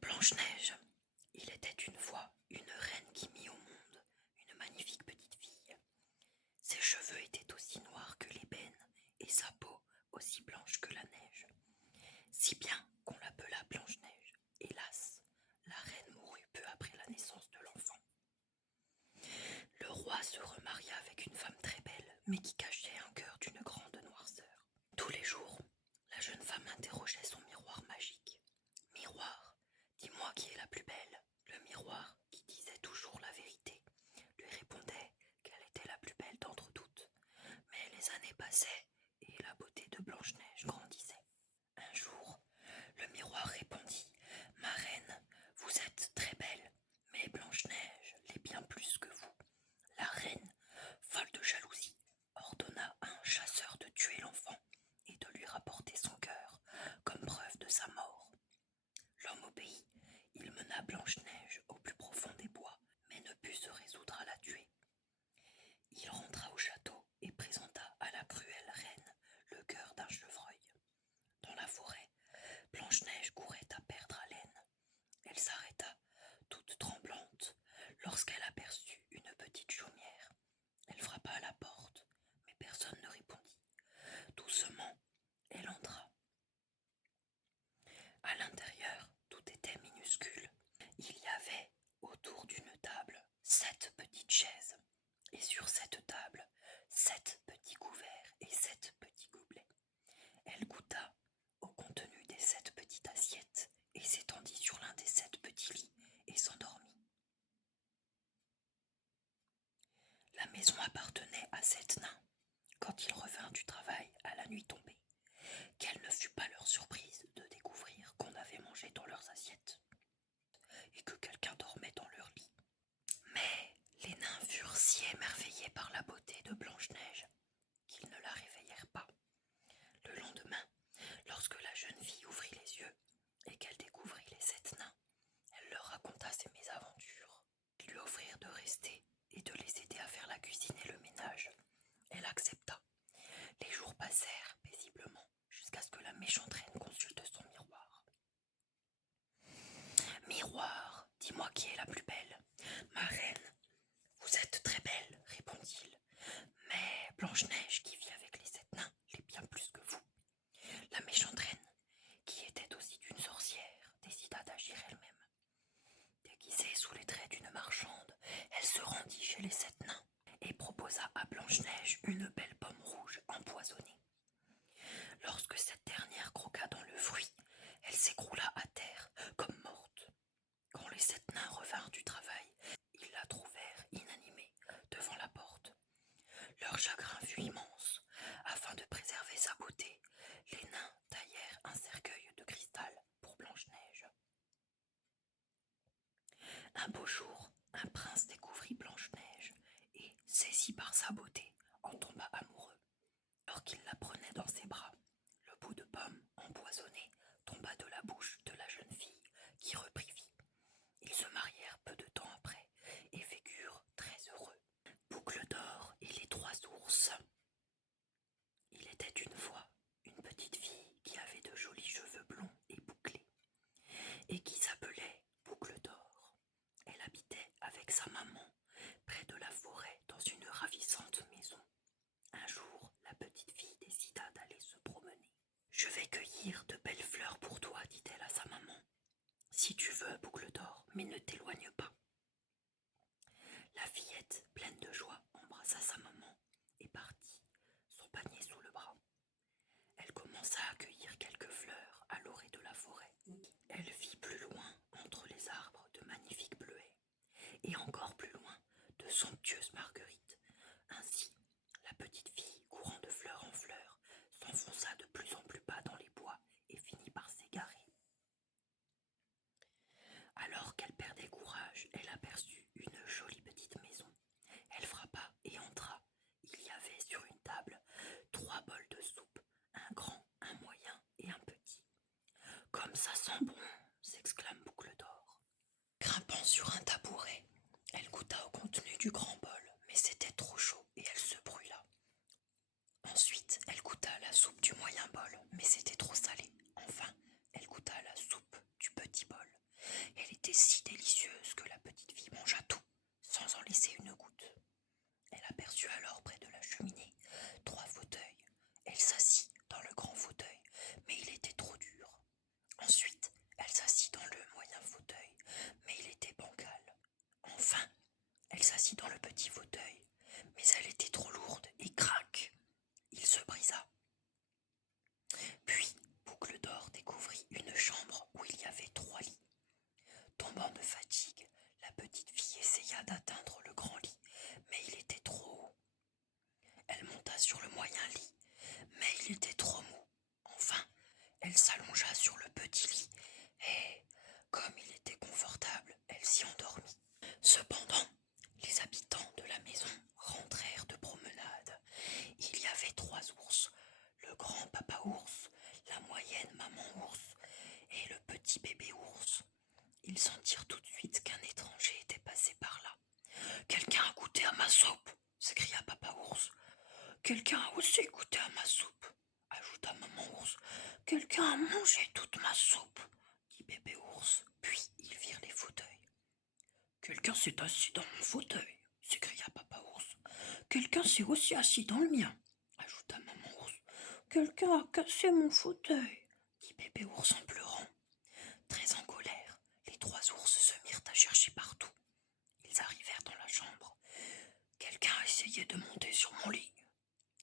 Blanche-Neige. Il était une fois une reine qui mit au monde une magnifique petite fille. Ses cheveux étaient aussi noirs que l'ébène et sa peau aussi blanche que la neige. Si bien qu'on l'appela Blanche-Neige. Hélas, la reine mourut peu après la naissance de l'enfant. Le roi se remaria avec une femme très belle, mais qui cachait un cœur d'une grande noirceur. Tous les jours, la jeune femme interrogeait son miroir magique. Miroir, dis-moi qui est la plus belle. Le miroir, qui disait toujours la vérité, lui répondait qu'elle était la plus belle d'entre toutes. Mais les années passaient et la beauté de Blanche-Neige grandissait. Un jour, le miroir répondit: Ma reine, vous êtes très belle, mais Blanche-Neige l'est bien plus que vous. La reine, folle de jalousie, ordonna à un chasseur de tuer l'enfant et de lui rapporter son cœur comme preuve de sa mort. L'homme obéit. Il mena Blanche-Neige au plus profond des bois, mais ne put se résoudre à la tuer. Il rentra au château et présenta à la cruelle reine le cœur d'un chevreuil. Dans la forêt, Blanche-Neige courait à perdre haleine. Elle s'arrêta, toute tremblante, lorsqu'elle aperçut une petite chaumière. Elle frappa à la porte, mais personne ne répondit. Doucement, elle entra. À l'intérieur, tout était minuscule. Il y avait, autour d'une table, 7 petites chaises, et sur cette table, 7 petits couverts et 7 petits gobelets. Elle goûta au contenu des 7 petites assiettes et s'étendit sur l'un des 7 petits lits et s'endormit. La maison appartenait à 7 nains. Quand ils revinrent du travail à la nuit tombée, quelle ne fut pas leur surprise de découvrir qu'on avait mangé dans leurs assiettes et que quelqu'un dormait dans leur lit. Mais les nains furent si émerveillés par la beauté de Blanche-Neige qu'ils ne la réveillèrent pas. Le lendemain, lorsque la jeune fille ouvrit les yeux et qu'elle découvrit les 7 nains, elle leur raconta ses mésaventures. Ils lui offrirent de rester et de les aider à faire la cuisine et le ménage. Elle accepta. Les jours passèrent paisiblement jusqu'à ce que la méchante reine consulte son miroir. Miroir, dis-moi qui est la plus belle. Ma reine, vous êtes très belle, répondit-il. Mais Blanche-Neige, qui vit avec les 7 nains, l'est bien plus que vous. La méchante reine, qui était aussi une sorcière, décida d'agir elle-même. Déguisée sous les traits d'une marchande, elle se rendit chez les 7 nains et proposa à Blanche-Neige une belle pomme rouge empoisonnée. Lorsque cette dernière croqua dans le fruit, elle s'écroula à terre comme morte. Quand les 7 nains revinrent du travail, ils la trouvèrent inanimée devant la porte. Leur chagrin fut immense. Afin de préserver sa beauté, les nains taillèrent un cercueil de cristal pour Blanche-Neige. Un beau jour, un prince découvrit Blanche-Neige et, saisi par sa beauté, en tomba amoureux. Alors qu'il la prenait dans ses bras, le bout de pomme empoisonné tomba de la bouche de la jeune fille qui reprit vie. Ils se marièrent peu de temps après et vécurent très heureux. Boucle d'or et les 3 ours. Il était une fois une petite fille qui avait de jolis cheveux blonds et bouclés et qui s'appelait Boucle d'or. Elle habitait avec sa maman près de la forêt dans une ravissante maison. Un jour, la petite fille décida d'aller se promener. Je vais cueillir de belles fleurs pour toi, dit-elle à sa maman. Si tu veux, Boucle d'or, mais ne t'éloigne pas. La fillette, pleine de joie, embrassa sa maman et partit, son panier sous le bras. Elle commença à cueillir quelques fleurs à l'orée de la forêt. Elle vit plus loin, entre les arbres, de magnifiques bleuets, et encore plus loin, de somptueuses marguerites. Ainsi, la petite fille, courant de fleur en fleur, s'enfonça de plus en plus bas dans les bois et finit par s'égarer. Alors qu'elle perdait courage, elle aperçut une jolie petite maison. Elle frappa et entra. Il y avait sur une table 3 bols de soupe, un grand, un moyen et un petit. « Comme ça sent bon !» s'exclame Boucle d'or. Grimpant sur un tabouret, elle goûta au contenu du grand bol, mais c'était trop chaud et elle se brûla. Ensuite, elle goûta à la soupe du moyen bol, mais c'était trop salé. Enfin, elle goûta à la soupe du petit bol, Elle était si délicieuse que la petite fille mangea tout, sans en laisser une goutte. Elle aperçut alors près de la cheminée 3 fauteuils. Elle s'assit dans le grand fauteuil, mais il était trop dur. Ensuite, elle s'assit dans le moyen fauteuil, mais il était bancal. Enfin, elle s'assit dans le petit fauteuil, mais elle était trop lourde et crac, il se brisa. Puis, Boucle d'Or découvrit une chambre où il y avait 3 lits. Tombant de fatigue, la petite fille essaya d'atteindre le grand lit, mais il était trop haut. Elle monta sur le moyen lit, mais il était trop mou. Enfin, elle s'allongea sur le petit lit, et, comme il était confortable, elle s'y endormit. Cependant, les habitants de la maison rentrèrent de promenade. Il y avait 3 ours, le grand papa ours, la moyenne maman ours et le petit bébé ours. Ils sentirent tout de suite qu'un étranger était passé par là. « Quelqu'un a goûté à ma soupe !» s'écria papa ours. « Quelqu'un a aussi goûté à ma soupe !» ajouta maman ours. « Quelqu'un a mangé toute ma soupe !» dit bébé ours. Puis ils virent les fauteuils. « Quelqu'un s'est assis dans mon fauteuil !» s'écria papa ours. « Quelqu'un s'est aussi assis dans le mien !» ajouta maman ours. « Quelqu'un a cassé mon fauteuil !» dit bébé ours en pleurant. Très en colère, les 3 ours se mirent à chercher partout. Ils arrivèrent dans la chambre. « Quelqu'un a essayé de monter sur mon lit !»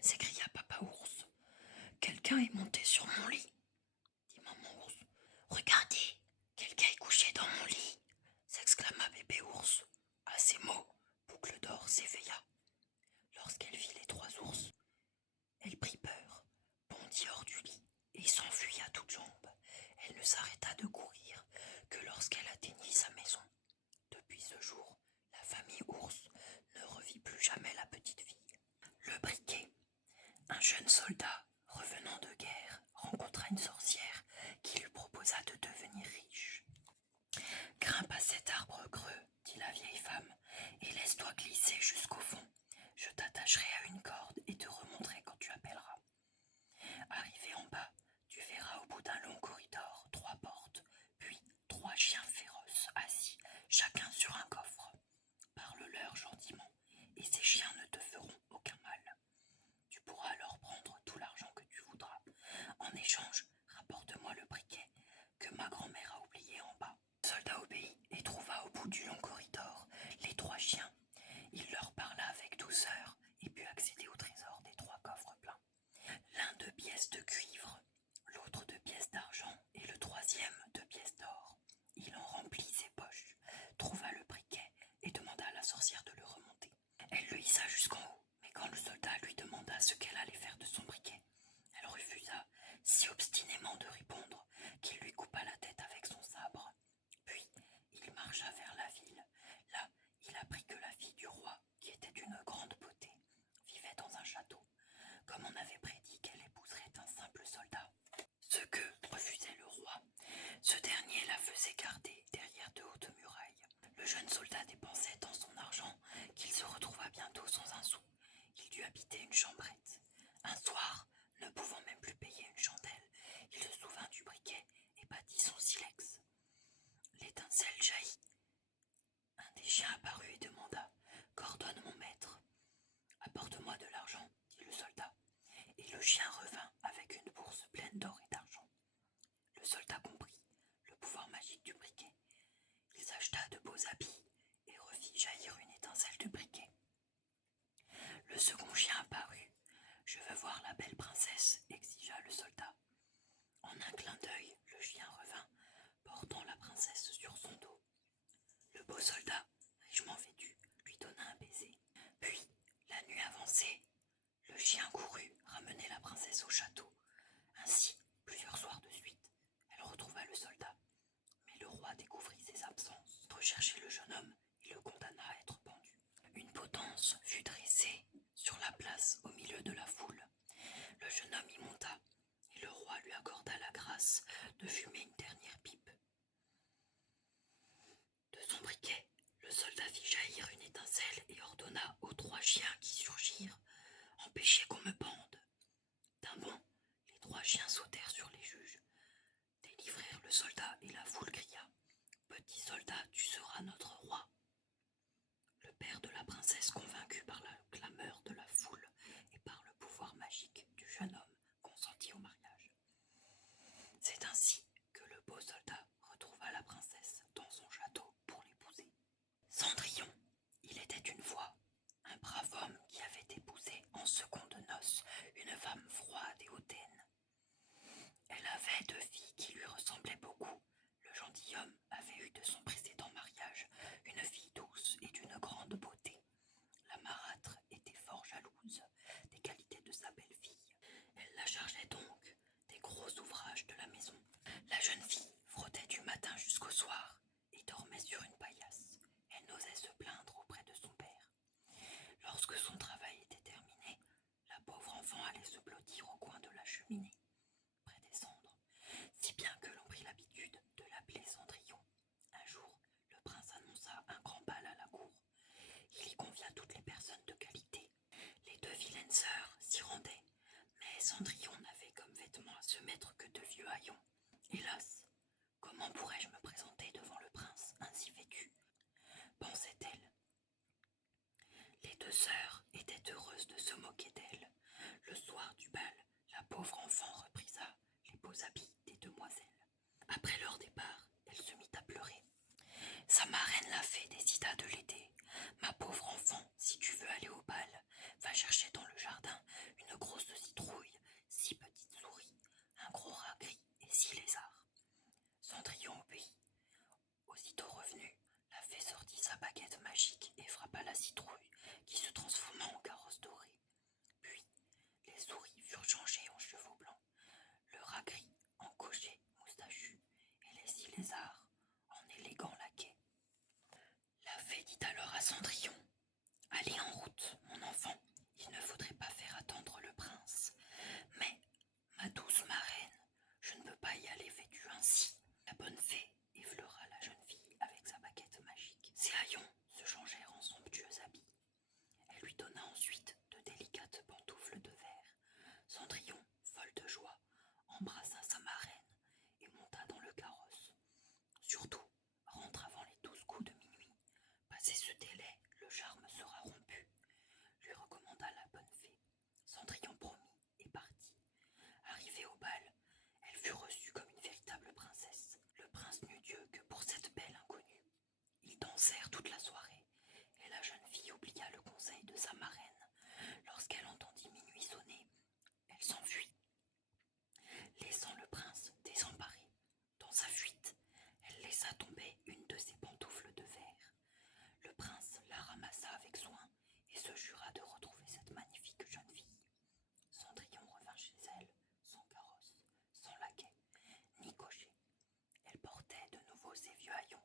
s'écria papa ours. « Quelqu'un est monté sur mon lit !» dit maman ours. « Regardez, quelqu'un est couché dans mon lit !» s'exclama bébé ours. À ces mots, Boucle d'Or s'éveilla. Lorsqu'elle vit les 3 ours, elle prit peur, bondit hors du lit et s'enfuit à toutes jambes. Elle ne s'arrêta de courir que lorsqu'elle atteignit sa maison. Depuis ce jour, la famille ours ne revit plus jamais la petite fille. Le briquet. Un jeune soldat, revenant de guerre, rencontra une sorcière qui lui proposa de devenir riche. « Grimpe à cet arbre creux, dit la vieille femme, et laisse-toi glisser jusqu'au fond. Je t'attacherai à une corde et te remonterai quand tu appelleras. Arrivé en bas, tu verras au bout d'un long corridor 3 portes, puis 3 chiens féroces assis, chacun sur un coffre. Parle-leur gentiment, et ces chiens ne te feront aucun mal. Tu pourras alors prendre tout l'argent que tu voudras. En échange, rapporte-moi le briquet que ma grand-mère a oublié en bas. » Le soldat obéit et trouva au bout du long corridor les 3 chiens. Il leur parla avec douceur et put accéder au trésor des 3 coffres pleins. L'un de pièces de cuivre, l'autre de pièces d'argent et le 3e de pièces d'or. Il en remplit ses poches, trouva le briquet et demanda à la sorcière de le remonter. Elle le hissa jusqu'en haut, mais quand le soldat lui demanda ce qu'elle allait faire de son briquet, elle refusa si obstinément de répondre qu'il lui coupa la tête avec son sabre. Puis il marcha vers la ville. Là, il apprit que la fille du roi, qui était d'une grande beauté, vivait dans un château. Comme on avait prédit qu'elle épouserait un simple soldat, ce que refusait le roi, ce dernier la faisait garder derrière de hautes murailles. Le jeune soldat dépensait tant son argent qu'il se retrouva bientôt sans un sou. Il dut habiter une chambrette. Un soir, ne pouvant même plus payer une chandelle, il se souvint du briquet et battit son silex. L'étincelle jaillit. Un des chiens apparut et demanda « Qu'ordonne mon maître ?»« Apporte-moi de l'argent, » dit le soldat. Et le chien revint avec une bourse pleine d'or et d'argent. Le soldat comprit le pouvoir magique du briquet. Il s'acheta de beaux habits et refit jaillir une étincelle de briquet. Le second chien apparut. « Je veux voir la belle princesse, » exigea le soldat. En un clin d'œil, le chien revint, portant la princesse sur son dos. Le beau soldat, richement vêtu, lui donna un baiser. Puis, la nuit avancée, le chien courut ramener la princesse au château. Ainsi, plusieurs soirs de suite, elle retrouva le soldat. Mais le roi découvrit ses absences, recherchait le jeune homme et le condamna à être pendu. Une potence fut dressée sur la place au milieu de la foule. Le jeune homme y monta et le roi lui accorda la grâce de fumer une dernière pipe. De son briquet, le soldat fit jaillir une étincelle et ordonna aux 3 chiens qui surgirent « Empêchez qu'on me pende !» D'un bond, les 3 chiens sautèrent sur les juges, délivrèrent le soldat et la foule cria « Peut deux filles qui lui ressemblaient beaucoup. Le gentilhomme avait eu de son précédent mariage une fille douce et d'une grande beauté. La marâtre était fort jalouse des qualités de sa belle-fille. Elle la chargeait donc des gros ouvrages de la maison. La jeune fille frottait du matin jusqu'au soir et dormait sur une paillasse. Elle n'osait se plaindre auprès de son père. Lorsque son travail était terminé, la pauvre enfant allait se blottir au coin de la cheminée, près des cendres, si bien que l'on prit l'habitude de l'appeler Cendrillon. Un jour, le prince annonça un grand bal à la cour. Il y convia toutes les personnes de qualité. Les deux vilaines sœurs s'y rendaient, mais Cendrillon n'avait comme vêtements à se mettre que de vieux haillons. Hélas, comment pourrais-je me présenter devant le prince ainsi vêtu, pensait-elle. Les deux sœurs étaient heureuses de se moquer d'elle. Le soir du bal, la pauvre enfant reprisa les beaux habits des demoiselles. Après leur départ, elle se mit à pleurer. Sa marraine la fée décida de l'aider. Ma pauvre enfant, si tu veux aller au bal, va chercher dans le jardin une grosse citrouille, 6 petites souris, un gros rat gris et 6 lézards. Cendrillon obéit. Aussitôt revenue, la fée sortit sa baguette magique et frappa la citrouille, qui se transforma en carrosse doré. Puis, les souris furent changées en chevaux blancs, le rat gris en cocher moustachu, et les 6 lézards en élégants laquais. La fée dit alors à Cendrillon: « Allez en route, mon enfant, il ne faudrait pas faire attendre le prince. Mais, ma douce marraine, je ne peux pas y aller vêtue ainsi. » La bonne fée effleura la jeune fille avec sa baguette magique. Ses haillons se changèrent en somptueux habits. Elle lui donna ensuite de délicates pantoufles de verre. Cendrillon, folle de joie, embrassa sa marraine et monta dans le carrosse. Surtout, rentre avant les 12 coups de minuit. Passé ce délai, le charme sera rompu, lui recommanda la bonne fée. Cendrillon promit et partit. Arrivée au bal, elle fut reçue comme une véritable princesse. Le prince n'eut Dieu que pour cette belle inconnue. Ils dansèrent toute la soirée, et la jeune fille oublia le conseil de sa marraine. Lorsqu'elle entendit minuit sonner, elle s'enfuit, laissant le prince désemparé. Dans sa fuite, elle laissa tomber une de ses pantoufles de verre. Le prince la ramassa avec soin et se jura de retrouver cette magnifique jeune fille. Cendrillon revint chez elle, sans carrosse, sans laquais, ni cocher. Elle portait de nouveau ses vieux haillons,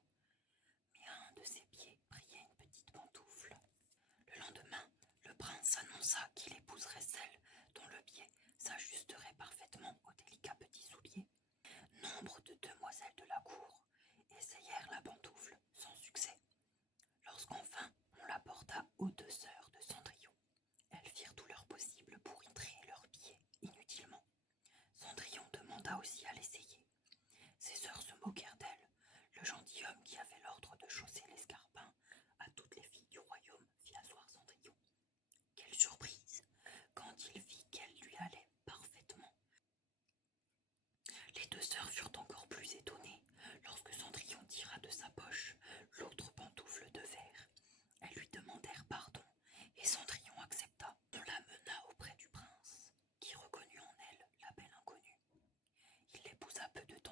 mais à un de ses pieds brillait une petite pantoufle. Le lendemain, le prince annonça qu'il épouserait celle dont le pied s'ajusterait parfaitement aux délicats petits souliers. Nombre de demoiselles de la cour essayèrent la pantoufle sans succès. Lorsqu'enfin on la porta aux 2 sœurs de Cendrillon, elles firent tout leur possible pour y trayer leurs pieds inutilement. Cendrillon demanda aussi à l'essayer. Ses sœurs se moquèrent d'elle. Le gentilhomme qui avait l'ordre de chausser l'escarpin à toutes les filles du royaume fit asseoir Cendrillon. Quelle surprise quand il vit qu'elle lui allait parfaitement. Les 2 sœurs furent encore plus étonnées lorsque Cendrillon tira de sa poche l'autre pantoufle de verre. Elles lui demandèrent pardon et Cendrillon accepta. On la mena auprès du prince, qui reconnut en elle la belle inconnue. Il l'épousa peu de temps